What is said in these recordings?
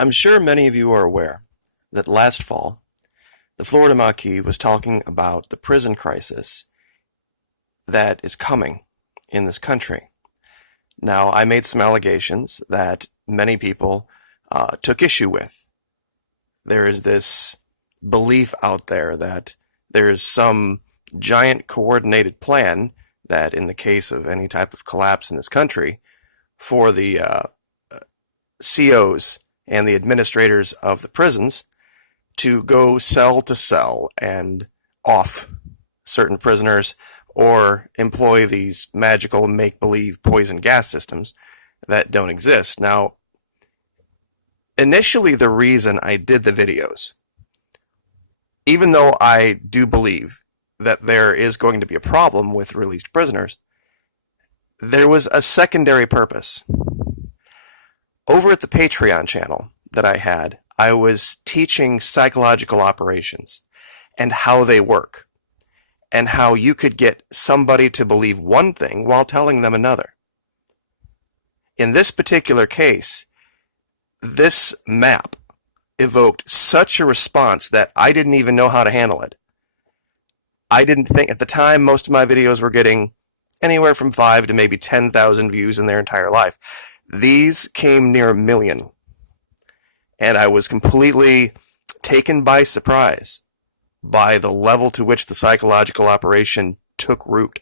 I'm sure many of you are aware that last fall, the Florida Marquis was talking about the prison crisis that is coming in this country. Now, I made some allegations that many people took issue with. There is this belief out there that there is some giant coordinated plan that, in the case of any type of collapse in this country, for the COs and the administrators of the prisons to go cell to cell and off certain prisoners or employ these magical make-believe poison gas systems that don't exist. Now, initially the reason I did the videos, even though I do believe that there is going to be a problem with released prisoners, there was a secondary purpose. Over at the Patreon channel that I had, I was teaching psychological operations and how they work, and how you could get somebody to believe one thing while telling them another. In this particular case, this map evoked such a response that I didn't even know how to handle it. I didn't think, at the time, most of my videos were getting anywhere from 5 to maybe 10,000 views in their entire life. These came near 1 million. And I was completely taken by surprise by the level to which the psychological operation took root.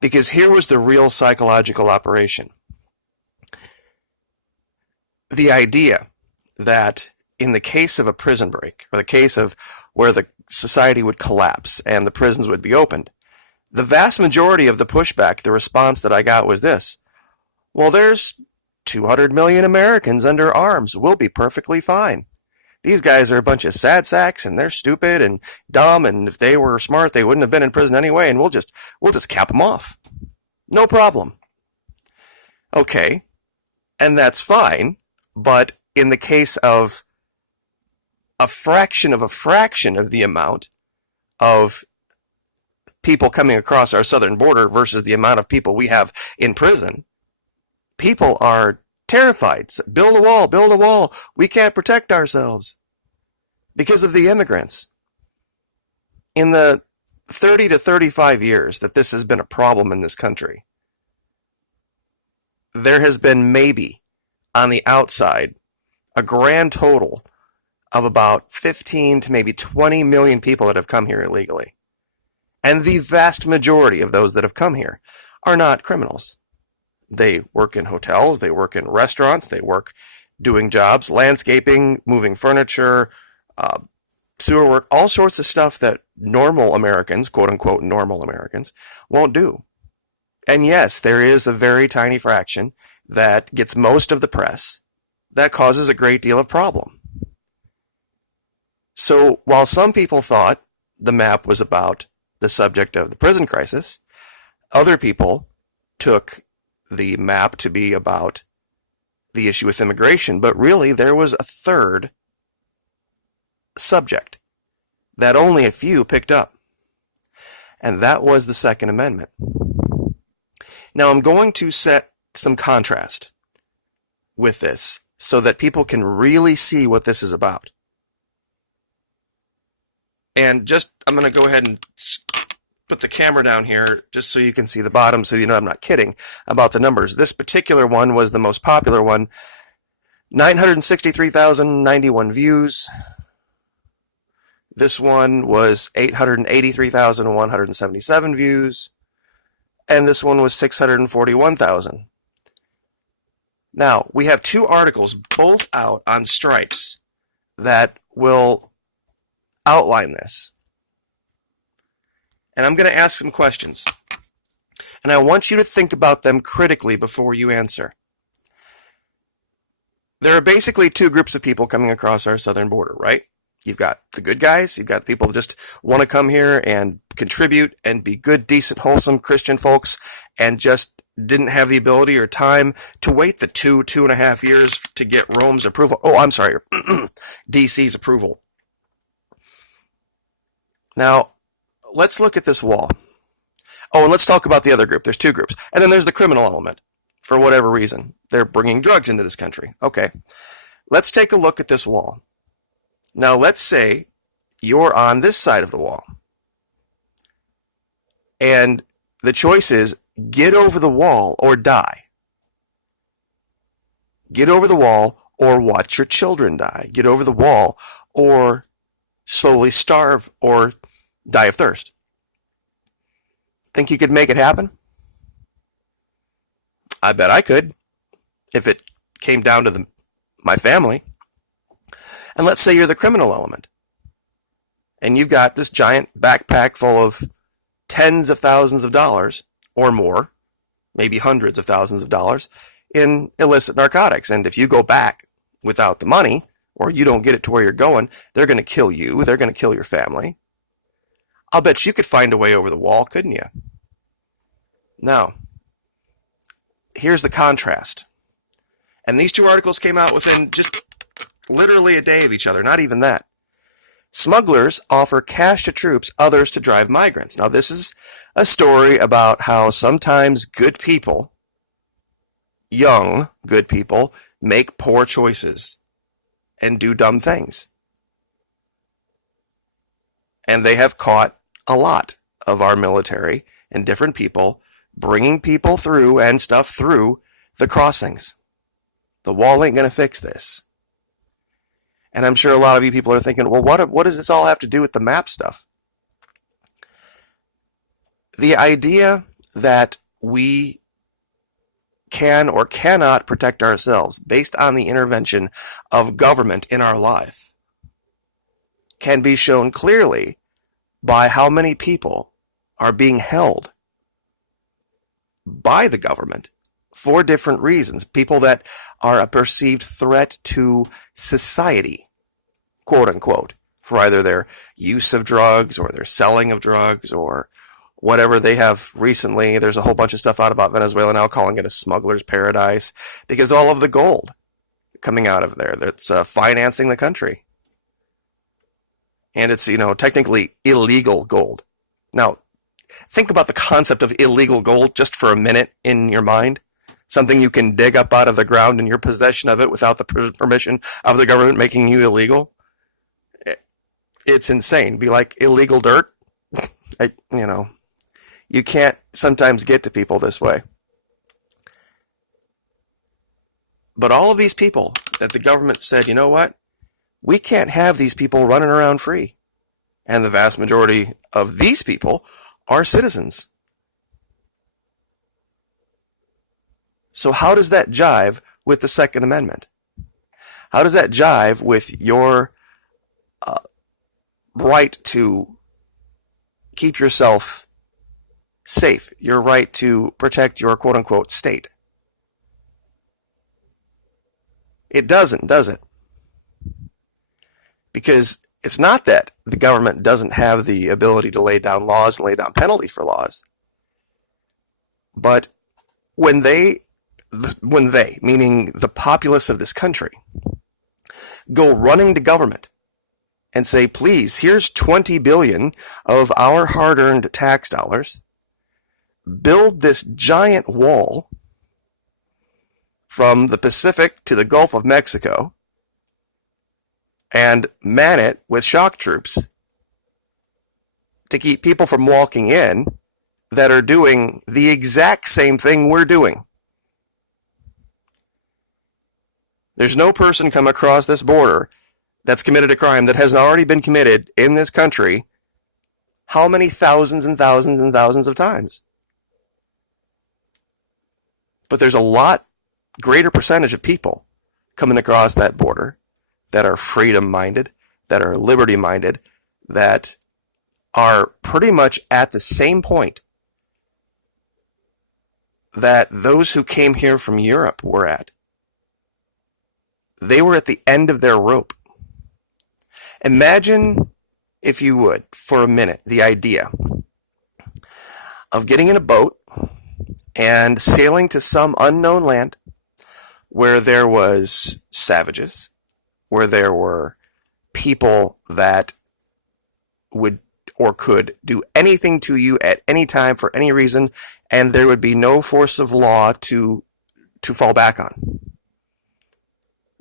Because here was the real psychological operation. The idea that in the case of a prison break, or the case of where the society would collapse and the prisons would be opened, the vast majority of the pushback, the response that I got was this: well, there's 200 million Americans under arms. We'll be perfectly fine. These guys are a bunch of sad sacks, and they're stupid and dumb, and if they were smart, they wouldn't have been in prison anyway, and we'll just cap them off. No problem. Okay, and that's fine, but in the case of a fraction of the amount of people coming across our southern border versus the amount of people we have in prison, people are terrified. Build a wall, build a wall. We can't protect ourselves because of the immigrants. In the 30 to 35 years that this has been a problem in this country, there has been maybe, on the outside, a grand total of about 15 to maybe 20 million people that have come here illegally. And the vast majority of those that have come here are not criminals. They work in hotels, they work in restaurants, they work doing jobs, landscaping, moving furniture, sewer work, all sorts of stuff that normal Americans, quote unquote normal Americans, won't do. And yes, there is a very tiny fraction that gets most of the press that causes a great deal of problem. So while some people thought the map was about the subject of the prison crisis, other people took the map to be about the issue with immigration, but really there was a third subject that only a few picked up, and that was the Second Amendment. Now I'm going to set some contrast with this so that people can really see what this is about. And I'm going to go ahead and put the camera down here just so you can see the bottom, so you know I'm not kidding about the numbers. This particular one was the most popular one. 963,091 views. This one was 883,177 views. And this one was 641,000. Now, we have two articles, both out on Stripes, that will outline this. And I'm going to ask some questions. And I want you to think about them critically before you answer. There are basically two groups of people coming across our southern border, right? You've got the good guys, you've got the people that just want to come here and contribute and be good, decent, wholesome Christian folks, and just didn't have the ability or time to wait the 2.5 years to get Rome's approval. Oh, I'm sorry, DC's approval. Now, let's look at this wall. Oh, and let's talk about the other group. There's two groups. And then there's the criminal element. For whatever reason, they're bringing drugs into this country. Okay. Let's take a look at this wall. Now, let's say you're on this side of the wall. And the choice is get over the wall or die. Get over the wall or watch your children die. Get over the wall or slowly starve or die of thirst. Think you could make it happen? I bet I could if it came down to my family. And let's say you're the criminal element. And you've got this giant backpack full of tens of thousands of dollars or more, maybe hundreds of thousands of dollars in illicit narcotics. And if you go back without the money or you don't get it to where you're going, they're going to kill you. They're going to kill your family. I'll bet you could find a way over the wall, couldn't you? Now, here's the contrast. And these two articles came out within just literally a day of each other, not even that. Smugglers offer cash to troops, others to drive migrants. Now, this is a story about how sometimes good people, young good people, make poor choices and do dumb things. And they have caught a lot of our military and different people bringing people through and stuff through the crossings. The wall ain't going to fix this. And I'm sure a lot of you people are thinking, well, what does this all have to do with the map stuff? The idea that we can or cannot protect ourselves based on the intervention of government in our life can be shown clearly by how many people are being held by the government for different reasons. People that are a perceived threat to society, quote unquote, for either their use of drugs or their selling of drugs or whatever they have recently. There's a whole bunch of stuff out about Venezuela now calling it a smuggler's paradise because all of the gold coming out of there that's financing the country. And it's, technically illegal gold. Now, think about the concept of illegal gold just for a minute in your mind. Something you can dig up out of the ground in your possession of it without the permission of the government making you illegal. It's insane. Be like illegal dirt. You can't sometimes get to people this way. But all of these people that the government said, you know what? We can't have these people running around free. And the vast majority of these people are citizens. So how does that jive with the Second Amendment? How does that jive with your right to keep yourself safe, your right to protect your quote-unquote state? It doesn't, does it? Because it's not that the government doesn't have the ability to lay down laws and lay down penalty for laws. But when they, meaning the populace of this country, go running to government and say, please, here's 20 billion of our hard-earned tax dollars, build this giant wall from the Pacific to the Gulf of Mexico, and man it with shock troops to keep people from walking in that are doing the exact same thing we're doing. There's no person come across this border that's committed a crime that hasn't already been committed in this country how many thousands and thousands and thousands of times? But there's a lot greater percentage of people coming across that border that are freedom-minded, that are liberty-minded, that are pretty much at the same point that those who came here from Europe were at. They were at the end of their rope. Imagine, if you would, for a minute, the idea of getting in a boat and sailing to some unknown land where there was savages, where there were people that would or could do anything to you at any time for any reason, and there would be no force of law to fall back on.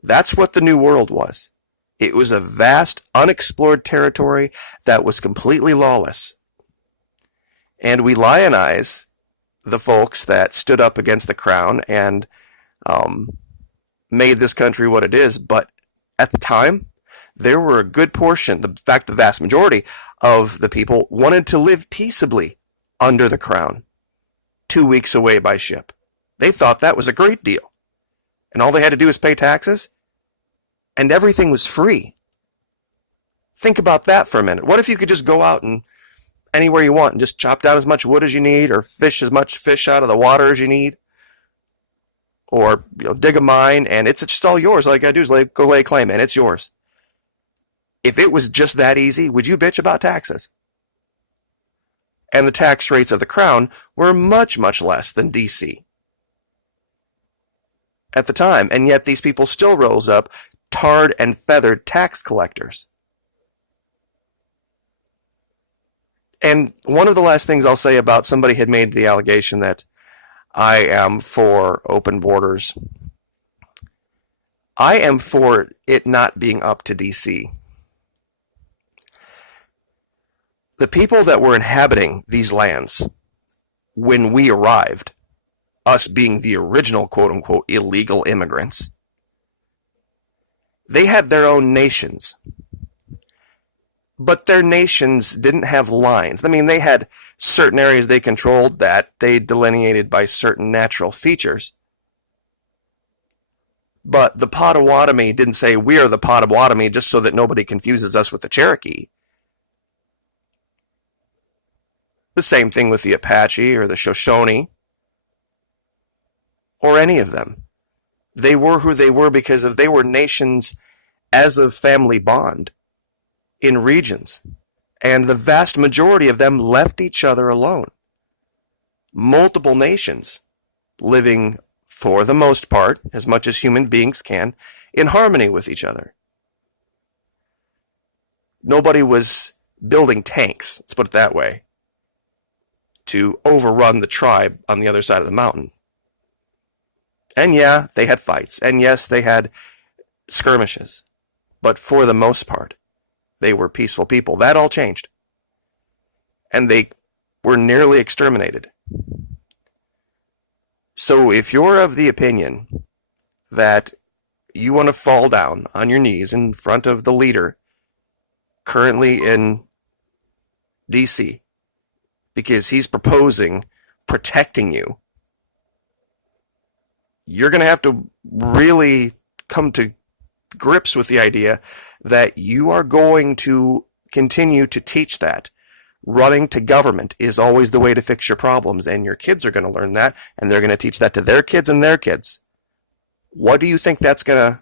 That's what the New World was. It was a vast, unexplored territory that was completely lawless. And we lionize the folks that stood up against the crown and made this country what it is. But at the time, there were a good portion, in fact, the vast majority of the people wanted to live peaceably under the crown, 2 weeks away by ship. They thought that was a great deal. And all they had to do was pay taxes, and everything was free. Think about that for a minute. What if you could just go out and anywhere you want and just chop down as much wood as you need, or fish as much fish out of the water as you need, or dig a mine, and it's just all yours. All you gotta do is go lay claim, and it's yours. If it was just that easy, would you bitch about taxes? And the tax rates of the crown were much, much less than DC at the time, and yet these people still rose up tarred and feathered tax collectors. And one of the last things I'll say about somebody had made the allegation that I am for open borders. I am for it not being up to DC. The people that were inhabiting these lands when we arrived, us being the original quote-unquote illegal immigrants, they had their own nations. But their nations didn't have lines. I mean, they had certain areas they controlled that they delineated by certain natural features. But the Potawatomi didn't say, we are the Potawatomi, just so that nobody confuses us with the Cherokee. The same thing with the Apache or the Shoshone or any of them. They were who they were because they were nations as of family bond in regions. And the vast majority of them left each other alone. Multiple nations living, for the most part, as much as human beings can, in harmony with each other. Nobody was building tanks, let's put it that way, to overrun the tribe on the other side of the mountain. And yeah, they had fights. And yes, they had skirmishes. But for the most part, they were peaceful people. That all changed. And they were nearly exterminated. So if you're of the opinion that you want to fall down on your knees in front of the leader currently in DC because he's proposing protecting you, you're going to have to really come to grips with the idea that you are going to continue to teach that. Running to government is always the way to fix your problems, and your kids are going to learn that, and they're going to teach that to their kids and their kids. What do you think that's going to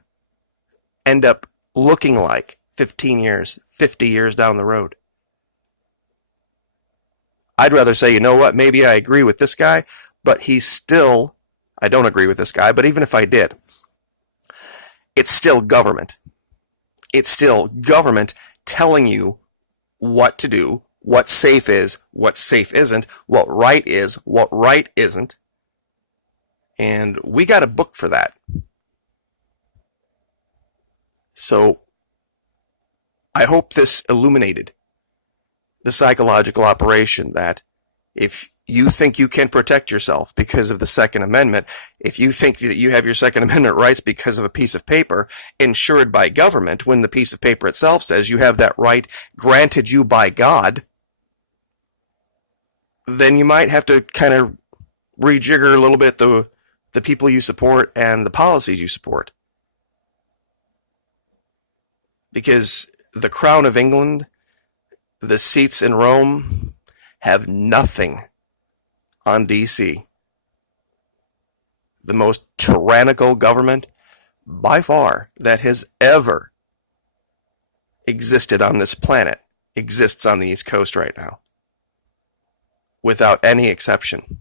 end up looking like 15 years, 50 years down the road? I'd rather say, you know what, maybe I agree with this guy, but I don't agree with this guy, but even if I did, it's still government. It's still government telling you what to do, what safe is, what safe isn't, what right is, what right isn't. And we got a book for that. So I hope this illuminated the psychological operation that if you think you can protect yourself because of the Second Amendment, if you think that you have your Second Amendment rights because of a piece of paper insured by government, when the piece of paper itself says you have that right granted you by God, then you might have to kind of rejigger a little bit the people you support and the policies you support. Because the Crown of England, the seats in Rome, have nothing on DC. The most tyrannical government by far that has ever existed on this planet exists on the East Coast right now, without any exception.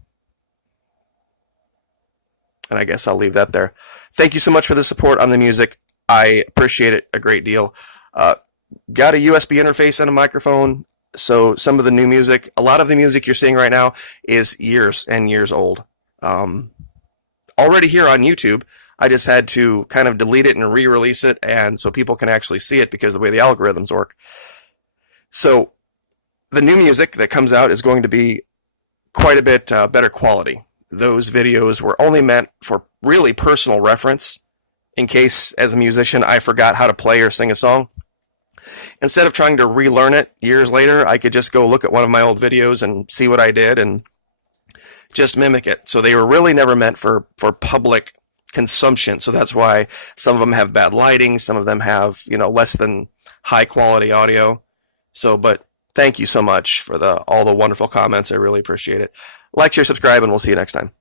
And I guess I'll leave that there. Thank you so much for the support on the music. I appreciate it a great deal. Got a USB interface and a microphone, so some of the new music, a lot of the music you're seeing right now is years and years old. Already here on YouTube, I just had to kind of delete it and re-release it, and so people can actually see it because of the way the algorithms work. So the new music that comes out is going to be quite a bit better quality. Those videos were only meant for really personal reference in case, as a musician, I forgot how to play or sing a song. Instead of trying to relearn it years later, I could just go look at one of my old videos and see what I did and just mimic it. So they were really never meant for public consumption. So that's why some of them have bad lighting, some of them have, less than high quality audio. So, but thank you so much for all the wonderful comments. I really appreciate it. Like, share, subscribe, and we'll see you next time.